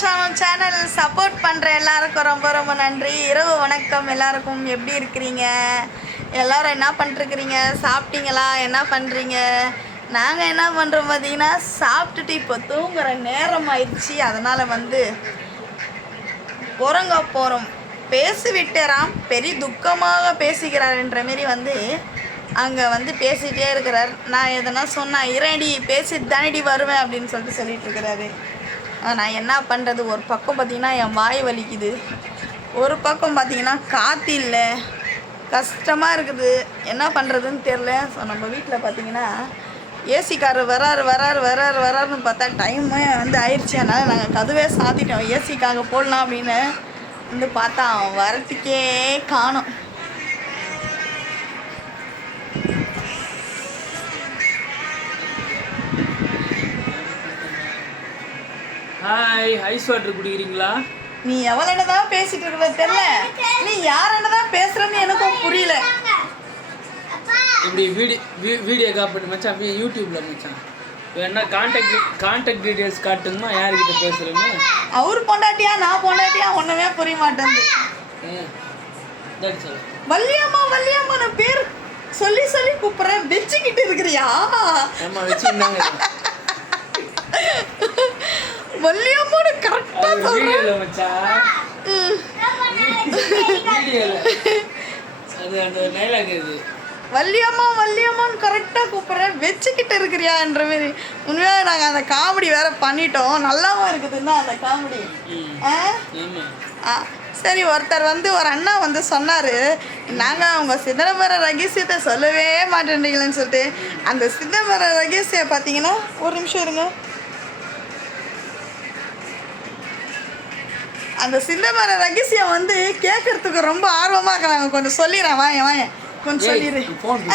விவாஷானம் channel support பண்ணுற எல்லாருக்கும் ரொம்ப ரொம்ப நன்றி இரவு வணக்கம் எல்லாருக்கும் எப்படி இருக்கிறீங்க எல்லாரும் என்ன பண்ணிருக்கிறீங்க சாப்பிட்டீங்களா என்ன பண்ணுறீங்க நாங்கள் என்ன பண்ணுறோம் பார்த்தீங்கன்னா சாப்பிட்டுட்டு இப்போ தூங்குற நேரம் ஆயிடுச்சு அதனால் வந்து உறங்க போகிறோம் பேசிவிட்டாராம் பெரிய துக்கமாக பேசுகிறார் என்ற மாரி வந்து அங்கே வந்து பேசிகிட்டே இருக்கிறார் நான் எதனா சொன்னால் இரண்டி பேசிட்டு தானடி வருவேன் அப்படின்னு சொல்லிட்டு சொல்லிட்டு இருக்கிறாரு நான் என்ன பண்ணுறது ஒரு பக்கம் பார்த்தீங்கன்னா என் வாய் வலிக்குது. ஒரு பக்கம் பார்த்தீங்கன்னா காற்று இல்லை. கஷ்டமாக இருக்குது. என்ன பண்ணுறதுன்னு தெரில ஸோ நம்ம வீட்டில் பார்த்தீங்கன்னா ஏசிக்காரர் வராரு வராரு வராரு வராருன்னு பார்த்தா டைமே வந்து ஆயிடுச்சு அதனால் நாங்கள் கதவே சாத்திட்டோம். ஏசிக்காக போடலாம் அப்படின்னு வந்து பார்த்தா அவன் வரத்துக்கே காணோம். ஹாய் ஐஸ் வாட்டர் குடிக்கிறீங்களா? நீ எவ்வளோ தான் பேசிட்டு இருக்கிற தெரியல. நீ யார் தான் பேசுறன்னு எனக்கும் புரியல. இப்படி வீடியோ வீடியோ காப்பி மச்சான் யூடியூப்ல மச்சான். வேணா கான்டாக்ட் கான்டாக்ட் டீடைல்ஸ் காட்டுங்கம்மா யார்கிட்ட பேசுறேன்னு. அவர் பொண்டாட்டியா நான் பொண்டாட்டியா ஒண்ணுமே புரிய மாட்டேங்குது. வள்ளியம்மா வள்ளியம்மா பேர் சொல்லி சொல்லி கூப்பிடுறேன். வச்சுக்கிட்டு இருக்கிறியா? ஏமா வச்சுருந்தாங்க வள்ளியம்மான்னு கரெக்டா சொல்றேன். வள்ளியம்மா வள்ளியம்மான்னு கரெக்டாக கூப்பிட்றேன். வச்சுக்கிட்டு இருக்கிறியான்ற மாரி உண்மையாக நாங்கள் அந்த காமெடி வேற பண்ணிட்டோம். நல்லாவும் இருக்குதுன்னா அந்த காமெடி ஆ? சரி ஒருத்தர் வந்து ஒரு அண்ணா வந்து சொன்னார். நாங்கள் உங்கள் சிதம்பர ரகசியத்தை சொல்லவே மாட்டேன்றீங்களேன்னு சொல்லிட்டு. அந்த சிதம்பர ரகசியம் பார்த்தீங்கன்னா ஒரு நிமிஷம் இருங்க. அந்த சிதம்பர ரகசியம் வந்து கேட்கறதுக்கு ரொம்ப ஆர்வமாக இருக்கிறாங்க. கொஞ்சம் சொல்லிடுறேன் வாங்க வாங்க கொஞ்சம் சொல்லிடு.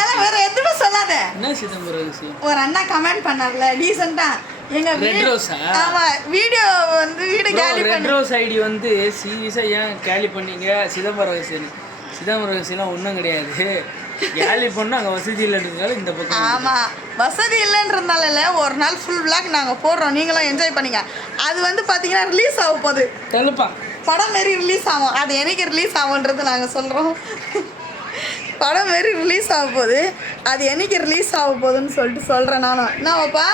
ஆனால் வேற எதுவுமே சொல்லாத. என்ன சிதம்பரம் ரகசியம்? ஒரு அண்ணா கமெண்ட் பண்ணார்ல டீசெண்டா எங்க? ஆமா வீடியோ வந்து வீடு காலி ரெட் ரோஸ் ஐடி வந்து சீரியஸாக ஏன் கேலி பண்ணீங்க? சிதம்பரம் சிதம்பரம் ஒன்றும் கிடையாது. கேலி பண்ணால் அங்கே வசதி இல்லைன்றதுனால இந்த பக்கம் ஆமா. வசதி இல்லைன்றதுனால இல்ல ஒரு நாள் ஃபுல் vlog நாங்க போடுறோம். நீங்களும் என்ஜாய் பண்ணீங்க. அது வந்து பாத்தீங்கன்னா ரிலீஸ் ஆக போகுது. தள்ளுப்பா படம் மாரி ரிலீஸ் ஆகும். அது என்னைக்கு ரிலீஸ் ஆகுன்றது நாங்க சொல்றோம். படம் மாரி ரிலீஸ் ஆக போகுது. அது என்னைக்கு ரிலீஸ் ஆக போகுதுன்னு சொல்லிட்டு சொல்றேன் நானும். என்னவாப்பா?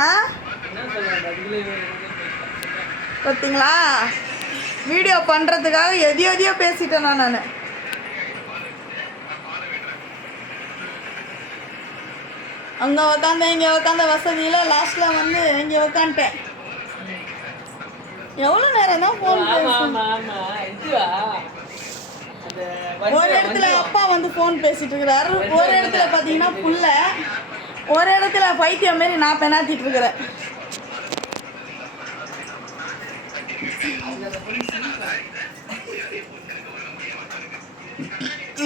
ஆ? பார்த்தீங்களா வீடியோ பண்ணுறதுக்காக எதையோ எதையோ பேசிட்டேன் நான் நான். அங்கே உக்காந்தேன் இங்கே உக்காந்த வசதியில் லாஸ்ட்டில் வந்து இங்கே உக்காந்துட்டேன். எவ்வளோ நேரம் தான் ஃபோன் ஒரு இடத்துல அப்பா வந்து ஃபோன் பேசிட்டு இருக்கிறாரு ஒரு இடத்துல பார்த்தீங்கன்னா புள்ள. ஒரு இடத்துல பைத்தியம் மாரி நான் பெணாத்திட்டு இருக்கிறேன்.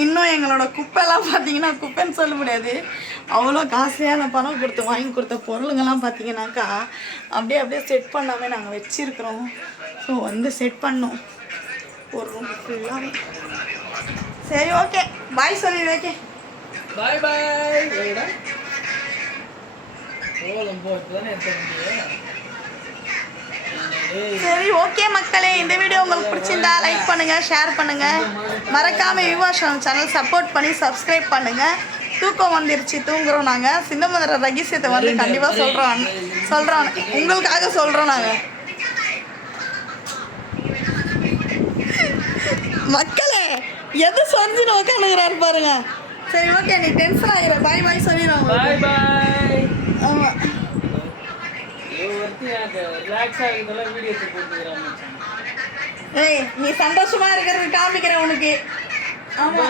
இன்னும் எங்களோட குப்பைலாம் பார்த்தீங்கன்னா குப்பைன்னு சொல்ல முடியாது. அவ்வளோ காசையான பணம் கொடுத்து வாங்கி கொடுத்த பொருளுங்கெல்லாம் பார்த்தீங்கன்னாக்கா அப்படியே அப்படியே செட் பண்ணாமல் நாங்கள் வச்சுருக்குறோம். ஸோ வந்து செட் பண்ணோம். ஒரு ரூம் ஃபுல்லாகவே சரி ஓகே பாய் சொல்லி ஓகே பாய் பாய் போதும் போ இப்பதானே எடுத்த வண்டியை சரி ஓகே மக்களே இந்த வீடியோ உங்களுக்கு பிடிச்சிருந்தா லைக் பண்ணுங்க ஷேர் பண்ணுங்க. மறக்காம விவாஷம் சேனல் சப்போர்ட் பண்ணி சப்ஸ்கிரைப் பண்ணுங்க. தூக்கம் வந்துருச்சு தூங்குறோம் நாங்க. சின்னமதுர ரகசியத்தை வந்து கண்டிப்பா சொல்றோம். சொல்றோம். உங்களுக்காக சொல்றோம் நாங்க. மக்களே எது சொரிஞ்சுன்னு உட்காந்துக்கிறாரு பாருங்க. சரி ஓகே நீ டென்ஷன் ஆகிற பாய் பாய் சொல்லிடுவோம் பாய் பாய் ஆமா ஐயோ, ஒருத்தி அந்த ரிலாக்ஸ் ஆகுறதெல்லாம் வீடியோ எடுத்து போட்டுக்கிறான் மச்சான். ஏய் நீ சந்தோஷமா இருக்கிறது காமிக்கிறேன் உனக்கு. ஆமா.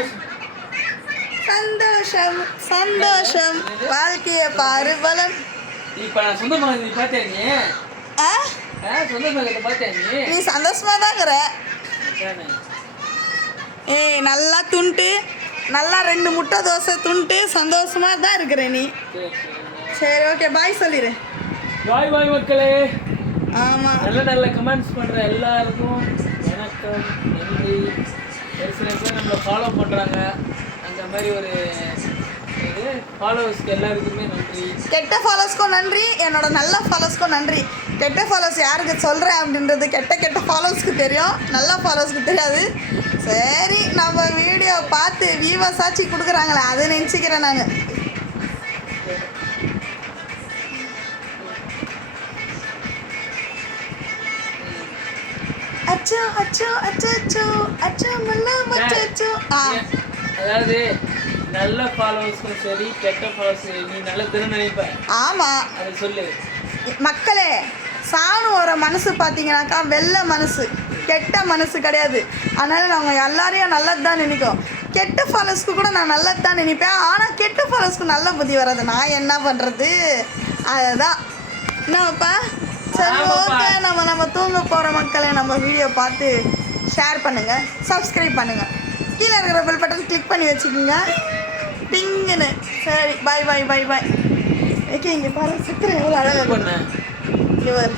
சந்தோஷம் சந்தோஷம். வாழ்க்கைய பாரு பலம் இப்ப நான் சொந்த மகன் நீ சொந்த நீ? நீ சந்தோஷமா தான் இருக்கிற அதானே. ஏய் நல்லா துண்டு. நல்லா ரெண்டு முட்டை தோசை துண்டு. சந்தோஷமா தான் இருக்கிற நீ. சரி ஓகே பாய் சொல்லிடு பாய் பாய் மக்களே. ஆமா. நல்ல நல்ல கமெண்ட்ஸ் பண்ற எல்லாருக்கும் வணக்கம் நன்றி. ஒரு சில பேர் நம்மளை ஃபாலோ பண்றாங்க. அந்த மாதிரி ஒரு ஃபாலோவர்ஸ்க்கு எல்லாருக்குமே நன்றி. கெட்ட ஃபாலோஸ்க்கும் நன்றி. என்னோட நல்ல ஃபாலோஸ்க்கும் நன்றி. கெட்ட ஃபாலோஸ் யாருக்கு சொல்கிறேன் அப்படின்றது கெட்ட கெட்ட ஃபாலோஸ்க்கு தெரியும். நல்ல ஃபாலோஸ்க்கு தெரியாது. சரி நம்ம வீடியோ பார்த்து வியூவர்ஸ் ஆச்சு கொடுக்குறாங்களே அதை நினச்சிக்கிறேன் நான். அச்சோ அச்சோ அச்சோ அச்சோ மல்ல மச்சோ ஆ. அதாவது நல்ல ஃபாலோவர்ஸ்க்கும் சரி கெட்ட ஃபாலோவர்ஸ் நீ நல்ல நினைப்ப ஆமாம் அதை சொல்லு. மக்களே சாணு வர மனசு பார்த்தீங்கன்னாக்கா வெள்ளை மனசு கெட்ட மனசு கிடையாது. அதனால் நாங்கள் எல்லாரையும் நல்லது தான் நினைக்கும். கெட்ட ஃபாலோஸ்க்கு கூட நான் நல்லது தான் நினைப்பேன். ஆனால் கெட்ட ஃபாலோஸ்க்கு நல்ல புத்தி வராது. நான் என்ன பண்ணுறது அதுதான் என்னப்பா? சரி. ஓகே நம்ம நம்ம தூங்க போகிற மக்களை நம்ம வீடியோ பார்த்து ஷேர் பண்ணுங்கள் சப்ஸ்கிரைப் பண்ணுங்கள் கீழே இருக்கிற பெல் பட்டன் கிளிக் பண்ணி வச்சுக்கோங்க. டிங்குன்னு சரி பாய் பாய் பாய் பாய் ஓகே இங்கே பாரு சித்திரம் எவ்வளோ அழகாக பண்ண? இவர்